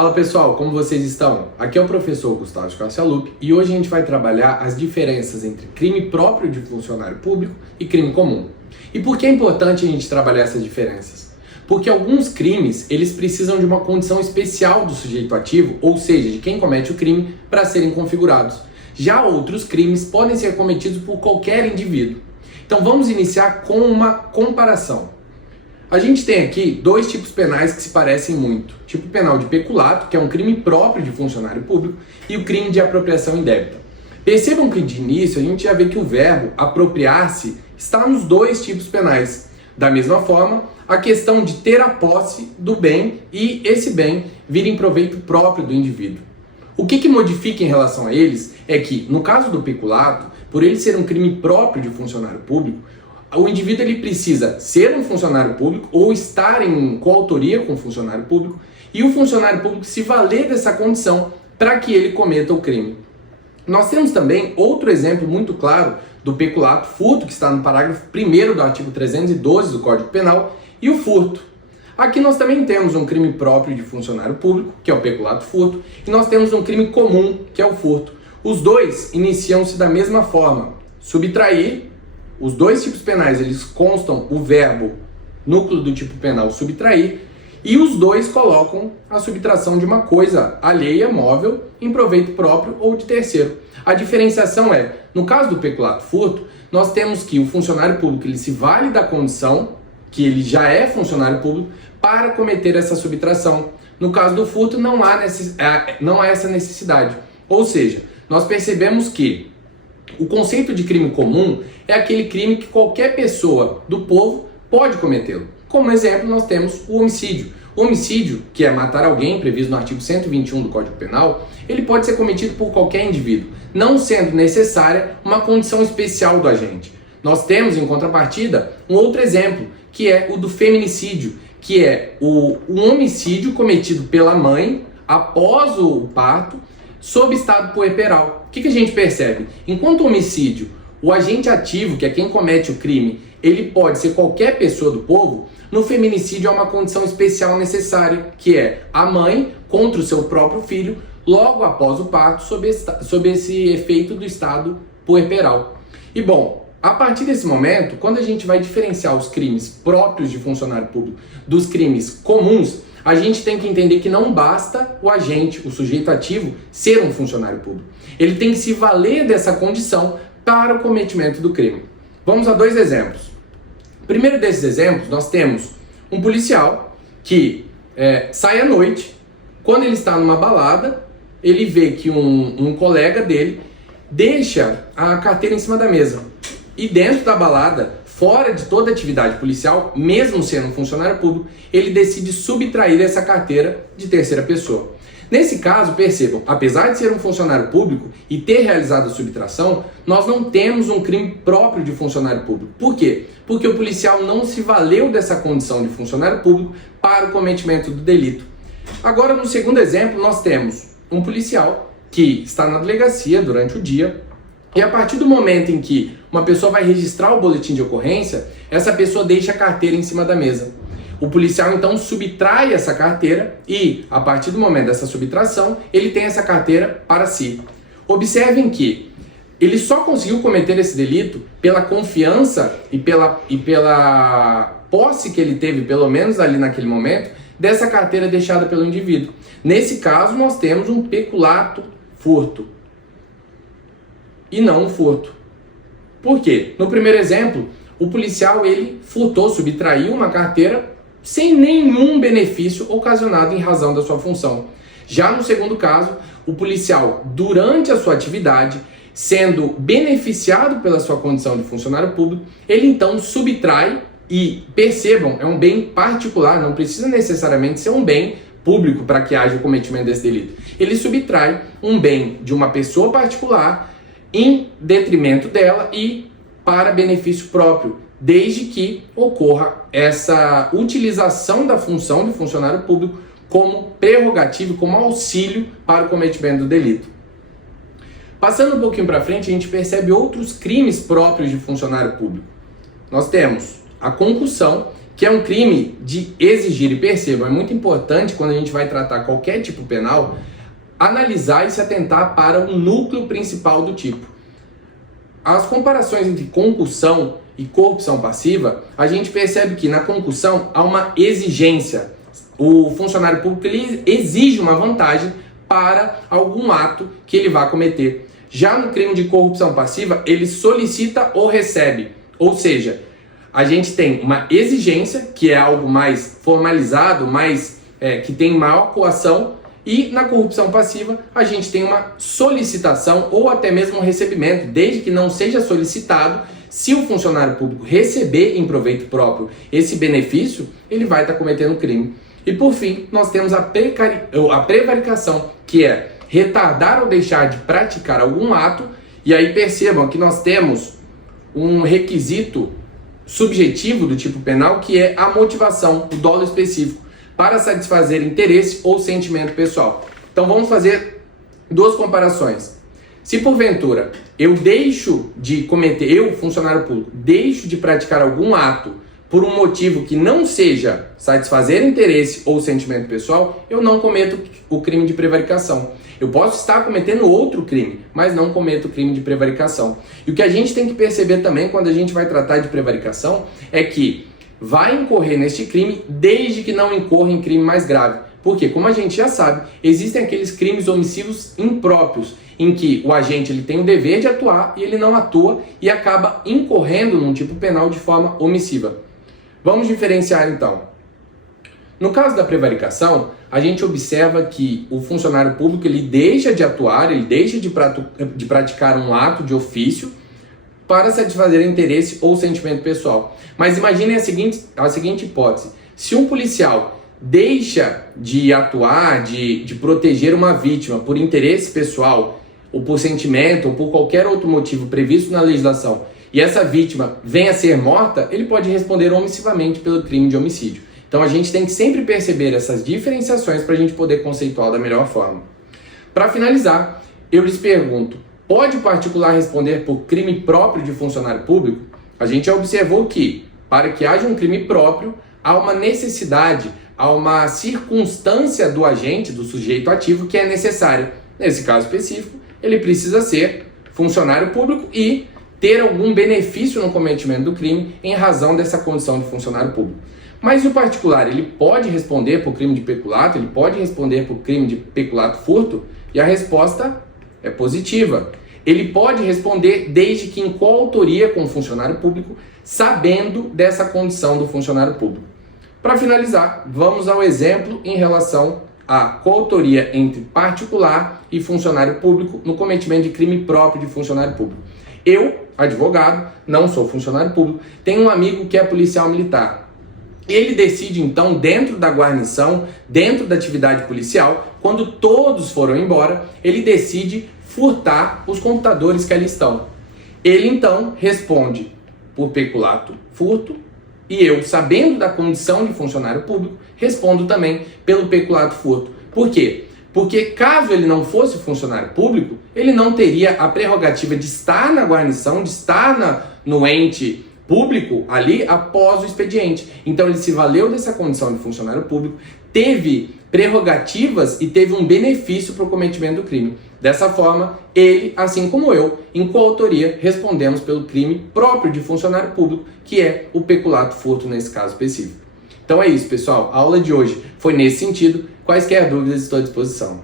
Fala pessoal, como vocês estão? Aqui é o professor Gustavo Scacialupi e hoje a gente vai trabalhar as diferenças entre crime próprio de funcionário público e crime comum. E por que é importante a gente trabalhar essas diferenças? Porque alguns crimes, eles precisam de uma condição especial do sujeito ativo, ou seja, de quem comete o crime, para serem configurados. Já outros crimes podem ser cometidos por qualquer indivíduo. Então vamos iniciar com uma comparação. A gente tem aqui dois tipos penais que se parecem muito. Tipo penal de peculato, que é um crime próprio de funcionário público, e o crime de apropriação indébita. Percebam que de início a gente já vê que o verbo apropriar-se está nos dois tipos penais. Da mesma forma, a questão de ter a posse do bem e esse bem vir em proveito próprio do indivíduo. O que modifica em relação a eles é que, no caso do peculato, por ele ser um crime próprio de funcionário público, o indivíduo ele precisa ser um funcionário público ou estar em coautoria com o funcionário público e o funcionário público se valer dessa condição para que ele cometa o crime. Nós temos também outro exemplo muito claro do peculato furto, que está no parágrafo 1º do artigo 312 do Código Penal, e o furto. Aqui nós também temos um crime próprio de funcionário público, que é o peculato furto, e nós temos um crime comum, que é o furto. Os dois iniciam-se da mesma forma: subtrair. Os dois tipos penais, eles constam o verbo núcleo do tipo penal subtrair, e os dois colocam a subtração de uma coisa alheia, móvel, em proveito próprio ou de terceiro. A diferenciação é, no caso do peculato furto, nós temos que o funcionário público ele se vale da condição, que ele já é funcionário público, para cometer essa subtração. No caso do furto, não há essa necessidade. Ou seja, nós percebemos que o conceito de crime comum é aquele crime que qualquer pessoa do povo pode cometê-lo. Como exemplo, nós temos o homicídio. O homicídio, que é matar alguém, previsto no artigo 121 do Código Penal, ele pode ser cometido por qualquer indivíduo, não sendo necessária uma condição especial do agente. Nós temos, em contrapartida, um outro exemplo, que é o do feminicídio, que é um homicídio cometido pela mãe após o parto, sob estado puerperal. O que a gente percebe? Enquanto o homicídio, o agente ativo, que é quem comete o crime, ele pode ser qualquer pessoa do povo, no feminicídio há uma condição especial necessária, que é a mãe contra o seu próprio filho, logo após o parto, sob esse efeito do estado puerperal. E bom, a partir desse momento, quando a gente vai diferenciar os crimes próprios de funcionário público dos crimes comuns, a gente tem que entender que não basta o agente, o sujeito ativo, ser um funcionário público. Ele tem que se valer dessa condição para o cometimento do crime. Vamos a dois exemplos. Primeiro desses exemplos, nós temos um policial que sai à noite. Quando ele está numa balada, ele vê que um colega dele deixa a carteira em cima da mesa. E dentro da balada, fora de toda atividade policial, mesmo sendo um funcionário público, ele decide subtrair essa carteira de terceira pessoa. Nesse caso, percebam, apesar de ser um funcionário público e ter realizado a subtração, nós não temos um crime próprio de funcionário público. Por quê? Porque o policial não se valeu dessa condição de funcionário público para o cometimento do delito. Agora, no segundo exemplo, nós temos um policial que está na delegacia durante o dia, e a partir do momento em que uma pessoa vai registrar o boletim de ocorrência, essa pessoa deixa a carteira em cima da mesa. O policial então subtrai essa carteira e, a partir do momento dessa subtração, ele tem essa carteira para si. Observem que ele só conseguiu cometer esse delito pela confiança e pela posse que ele teve, pelo menos ali naquele momento, dessa carteira deixada pelo indivíduo. Nesse caso, nós temos um peculato furto e não um furto. Por quê? No primeiro exemplo, o policial ele furtou, subtraiu uma carteira sem nenhum benefício ocasionado em razão da sua função. Já no segundo caso, o policial, durante a sua atividade, sendo beneficiado pela sua condição de funcionário público, ele então subtrai, e percebam, é um bem particular, não precisa necessariamente ser um bem público para que haja o cometimento desse delito. Ele subtrai um bem de uma pessoa particular em detrimento dela e para benefício próprio, desde que ocorra essa utilização da função de funcionário público como prerrogativa, como auxílio para o cometimento do delito. Passando um pouquinho para frente, a gente percebe outros crimes próprios de funcionário público. Nós temos a concussão, que é um crime de exigir. E percebam, é muito importante quando a gente vai tratar qualquer tipo penal, analisar e se atentar para o núcleo principal do tipo. As comparações entre concussão e corrupção passiva, a gente percebe que na concussão há uma exigência. O funcionário público ele exige uma vantagem para algum ato que ele vai cometer. Já no crime de corrupção passiva, ele solicita ou recebe. Ou seja, a gente tem uma exigência, que é algo mais formalizado, que tem maior coação, e na corrupção passiva a gente tem uma solicitação ou até mesmo um recebimento, desde que não seja solicitado. Se o funcionário público receber em proveito próprio esse benefício, ele vai estar cometendo crime. E por fim, nós temos a prevaricação, que é retardar ou deixar de praticar algum ato. E aí percebam que nós temos um requisito subjetivo do tipo penal, que é a motivação, o dolo específico, para satisfazer interesse ou sentimento pessoal. Então vamos fazer duas comparações. Se porventura eu funcionário público, deixo de praticar algum ato por um motivo que não seja satisfazer interesse ou sentimento pessoal, eu não cometo o crime de prevaricação. Eu posso estar cometendo outro crime, mas não cometo o crime de prevaricação. E o que a gente tem que perceber também quando a gente vai tratar de prevaricação é que vai incorrer neste crime desde que não incorra em crime mais grave. Porque, como a gente já sabe, existem aqueles crimes omissivos impróprios, em que o agente ele tem o dever de atuar e ele não atua e acaba incorrendo num tipo penal de forma omissiva. Vamos diferenciar então. No caso da prevaricação, a gente observa que o funcionário público ele deixa de atuar, ele deixa de praticar um ato de ofício para satisfazer interesse ou sentimento pessoal. Mas imaginem a seguinte hipótese. Se um policial deixa de atuar, de proteger uma vítima por interesse pessoal, ou por sentimento, ou por qualquer outro motivo previsto na legislação, e essa vítima venha a ser morta, ele pode responder omissivamente pelo crime de homicídio. Então a gente tem que sempre perceber essas diferenciações para a gente poder conceituar da melhor forma. Para finalizar, eu lhes pergunto, pode o particular responder por crime próprio de funcionário público? A gente já observou que, para que haja um crime próprio, há uma necessidade, há uma circunstância do agente, do sujeito ativo, que é necessária. Nesse caso específico, ele precisa ser funcionário público e ter algum benefício no cometimento do crime em razão dessa condição de funcionário público. Mas o particular, ele pode responder por crime de peculato, ele pode responder por crime de peculato furto? E a resposta é positiva. Ele pode responder desde que em coautoria com o funcionário público, sabendo dessa condição do funcionário público. Para finalizar, vamos ao exemplo em relação à coautoria entre particular e funcionário público no cometimento de crime próprio de funcionário público. Eu, advogado, não sou funcionário público, tenho um amigo que é policial militar. Ele decide então, dentro da guarnição, dentro da atividade policial, quando todos foram embora, ele decide furtar os computadores que ali estão. Ele então responde por peculato furto e eu, sabendo da condição de funcionário público, respondo também pelo peculato furto. Por quê? Porque caso ele não fosse funcionário público, ele não teria a prerrogativa de estar na guarnição, de estar no ente público ali após o expediente. Então ele se valeu dessa condição de funcionário público, teve prerrogativas e teve um benefício para o cometimento do crime. Dessa forma, ele, assim como eu, em coautoria, respondemos pelo crime próprio de funcionário público, que é o peculato furto nesse caso específico. Então é isso, pessoal. A aula de hoje foi nesse sentido. Quaisquer dúvidas, estou à disposição.